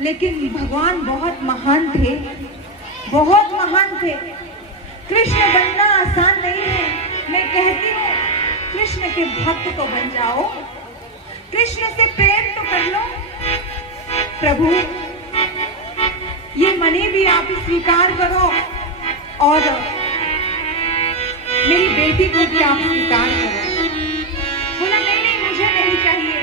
लेकिन भगवान बहुत महान थे, बहुत महान थे। कृष्ण बनना आसान नहीं है। मैं कहती हूँ कृष्ण के भक्त तो बन जाओ, कृष्ण से प्रेम तो कर लो। प्रभु ये मनी भी आप स्वीकार करो और मेरी बेटी को भी आप स्वीकार करो। बोला नहीं नहीं मुझे नहीं चाहिए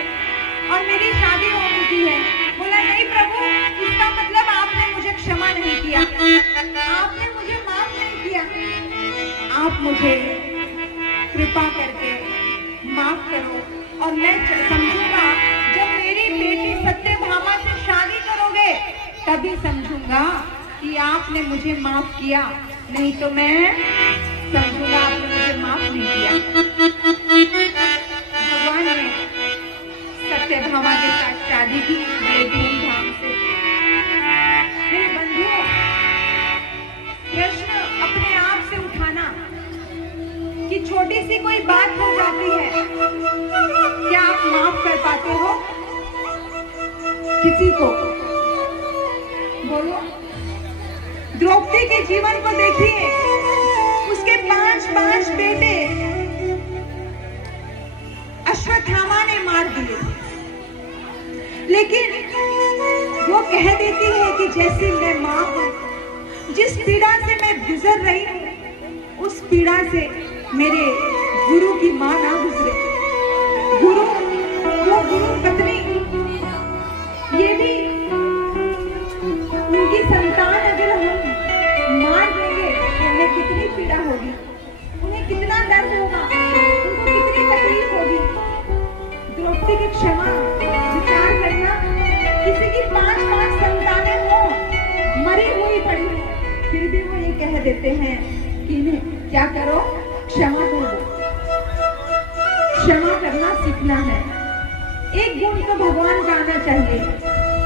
और मेरी शादी हो चुकी है। बोला नहीं प्रभु, इसका मतलब आपने मुझे क्षमा नहीं किया, आपने मुझे माफ नहीं किया। आप मुझे कृपा करके माफ करो और मैं समझूंगा जब मेरी बेटी सत्यभामा से शादी करोगे तभी समझूंगा कि आपने मुझे माफ किया, नहीं तो मैं समझूंगा आपने मुझे माफ नहीं किया। भगवान ने सत्यभामा के साथ शादी की बड़े धूमधाम से। मेरे बंधुओं, प्रश्न अपने आप से उठाना कि छोटी सी कोई बात हो जाती है, क्या आप माफ कर पाते हो किसी को? बोलो। द्रौपदी के जीवन को देखिए, उसके 5 बेटे अश्वत्थामा ने मार दिए, लेकिन वो कह देती है कि जैसे मैं मां हूं, जिस पीड़ा से मैं गुजर रही हूं उस पीड़ा से मेरे गुरु की मां ना गुजरे। गुरु, वो गुरु पत्नी, ये भी उनकी संतान अगर हम मार देंगे तो उन्हें कितनी पीड़ा होगी, उन्हें कितना दर्द होगा, उनको कितनी तकलीफ होगी। द्रौपदी की क्षमा विचार करना, किसी की 5 संतानें हो, मरी हुई पड़ी हो, फिर भी वो ये कह देते हैं कि इन्हें क्या करो, क्षमा कर दो। क्षमा करना सीखना है। एक गुण तो भगवान का आना चाहिए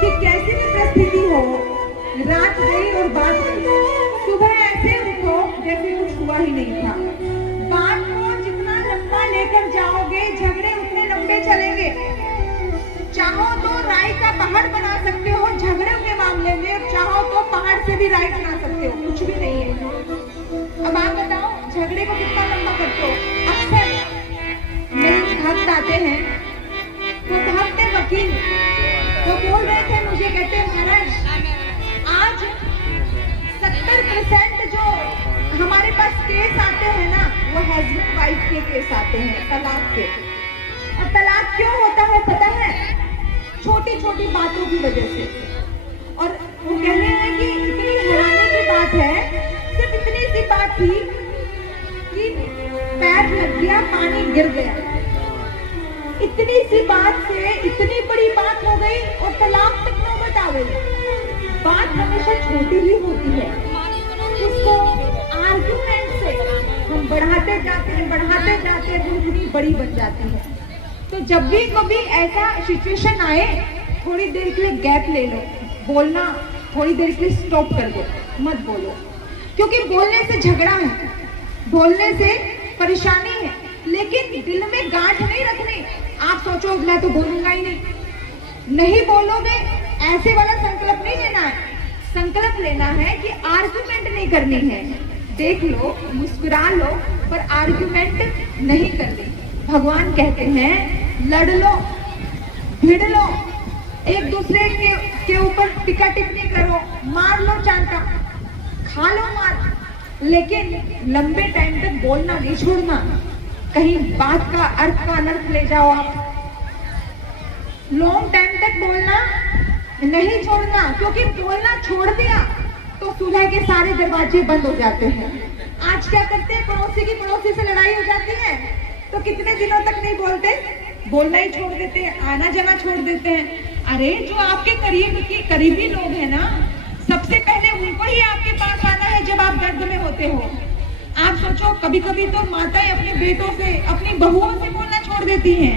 कि कैसी भी परिस्थिति हो, रात गई और बात गई, सुबह ऐसे उठो जैसे कुछ हुआ ही नहीं था। बात को जितना लंबा लेकर जाओगे झगड़े उतने लंबे चलेंगे। चाहो तो राई का पहाड़ बना सकते हो झगड़े के मामले में, और चाहो तो पहाड़ से भी राई बना सकते हो, कुछ भी नहीं है। अब आप बताओ झगड़े को कितना लंबा करते हो? अक्सर मेरे भक्त आते हैं, वो भक्त है वकील, वो बोल रहे थे मुझे, कहते हैं महाराज आज 70% जो हमारे पास केस आते हैं ना, वो हस्बैंड वाइफ के केस आते हैं, तलाक के। और तलाक क्यों होता है पता है? छोटी छोटी बातों की वजह से। और वो कह रहे हैं कि इतनी हैरानी की बात है, सिर्फ इतनी सी बात थी कि पैर लग गया, पानी गिर गया, इतनी सी बात से इतनी बड़ी बात हो गई और तलाक तक नौबत आ गई। बात हमेशा छोटी ही होती है, उसको आर्गुमेंट से हम बढ़ाते जाते हैं, वो इतनी बड़ी बन जाती है। तो जब भी कभी ऐसा सिचुएशन आए, थोड़ी देर के लिए गैप ले लो, बोलना थोड़ी देर के लिए स्टॉप कर दो, मत बोलो, क्योंकि बोलने से झगड़ा है, बोलने से परेशानी है, लेकिन दिल में गांठ नहीं रखनी। आप सोचो मैं तो बोलूंगा ही नहीं बोलोगे, ऐसे वाला संकल्प नहीं लेना है। संकल्प लेना है कि आर्गुमेंट नहीं करनी है। देख लो, मुस्कुरा लो, पर आर्गुमेंट नहीं करनी। भगवान कहते हैं लड़ लो, भिड़ लो, एक दूसरे के ऊपर टिका टिप्पणी करो, मार लो चांटा, खा लो मार, लेकिन लंबे टाइम तक बोलना नहीं छोड़ना। कहीं बात का अर्थ का अनर्थ ले जाओ आप। लॉन्ग टाइम तक बोलना नहीं छोड़ना, क्योंकि बोलना छोड़ दिया तो सुलह के सारे दरवाजे बंद हो जाते हैं। आज क्या करते हैं, पड़ोसी की पड़ोसी से लड़ाई हो जाती है तो कितने दिनों तक नहीं बोलते, बोलना ही छोड़ देते हैं, आना जाना छोड़ देते हैं। अरे जो आपके करीबी लोग हैं ना, सबसे पहले उनको ही आपके पास आना है जब आप दर्द में होते हो। आप सोचो, कभी कभी तो माताएं अपने बेटों से, अपनी बहुओं से बोलना छोड़ देती हैं।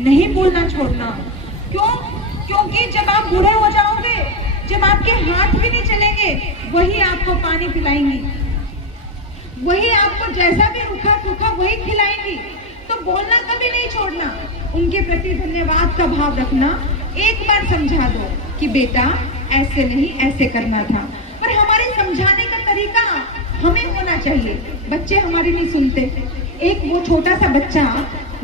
नहीं बोलना छोड़ना, क्यों? क्योंकि जब आप बूढ़े हो जाओगे, जब आपके हाथ भी नहीं चलेंगे, वही आपको पानी पिलाएंगी, वही आपको जैसा भी रूखा सूखा वही खिलाएंगी। तो बोलना कभी नहीं छोड़ना, उनके प्रति धन्यवाद का भाव रखना। एक बार समझा दो कि बेटा ऐसे नहीं ऐसे करना था। पर हमारे समझाने का तरीका हमें होना चाहिए। बच्चे हमारी नहीं सुनते। एक वो छोटा सा बच्चा,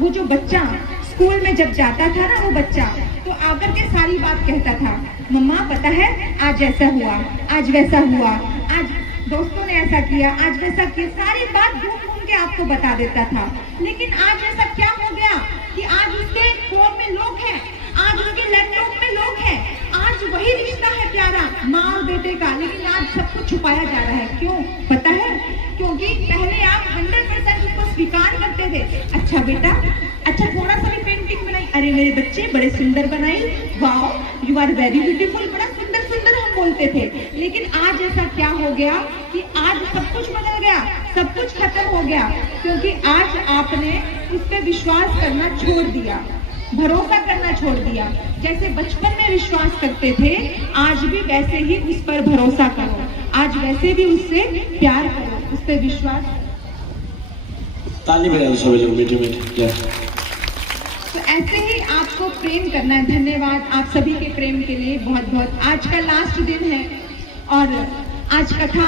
वो जो बच्चा स्कूल में जब जाता था ना, वो बच्चा तो आकर के सारी बात कहता था, मम्मा पता है आज ऐसा हुआ, आज वैसा हुआ, आज दोस्तों ने ऐसा किया, आज वैसा किया, सारी बात घूम घूम के आपको बता देता था। लेकिन आज ऐसा क्या हो गया कि आज उसके फोन में लोग हैं, आज उसके लैपटॉप में लोग हैं, आज वही रिश्ता है प्यारा माँ और बेटे का, लेकिन आज सब कुछ छुपाया जा रहा है। क्यों पता है? क्योंकि पहले आप 100% उसको स्वीकार करते थे। अच्छा बेटा, अच्छा थोड़ा सा भी पेंटिंग बनाई, अरे मेरे बच्चे बड़े सुंदर बनाई, wow you are very beautiful, बड़ा सुंदर सुंदर हम बोलते थे। लेकिन आज ऐसा क्या हो गया कि आज सब कुछ बदल गया, सब कुछ खत्म हो गया, क्योंकि आज आपने उस पर विश्वास करना छोड़ दिया, भरोसा करना छोड़ दिया। जैसे बचपन में विश्वास करते थे, आज भी वैसे ही उस पर भरोसा करो, आज वैसे भी उससे प्यार करो, उस पर विश्वास। ताली बजाओ सभी लोग मीठे मीठे। तो ऐसे ही आपको प्रेम करना है। धन्यवाद आप सभी के प्रेम के लिए बहुत बहुत। आज का लास्ट दिन है और आज कथा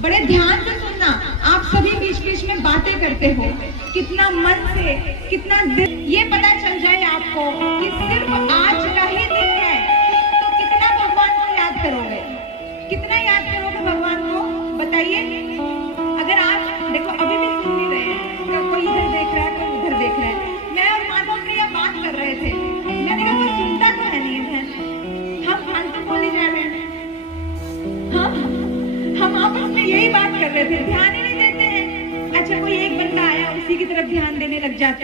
बड़े ध्यान से सुनना। आप सभी बीच बीच में बातें करते हो, कितना मन से, कितना दिल, ये पता चल जाए आपको कि सिर्फ आज का ही दिन है, तो कितना भगवान को याद करोगे, कितना याद करोगे भगवान को, बताइए। अगर आप देखो अभी भी सुन नहीं रहे हैं, कोई इधर देख रहा है, कोई उधर देख रहा है। मैं और माधव प्रिया बात कर रहे थे, मैंने कहा कोई सुनता तो है नहीं बहन, हम फालतू बोले जा रहे हैं। हाँ, हम आपस में यही बात कर रहे थे, ध्यान ही नहीं देते हैं। अच्छा कोई एक बंदा आया, उसी की तरफ ध्यान देने लग जाते हैं।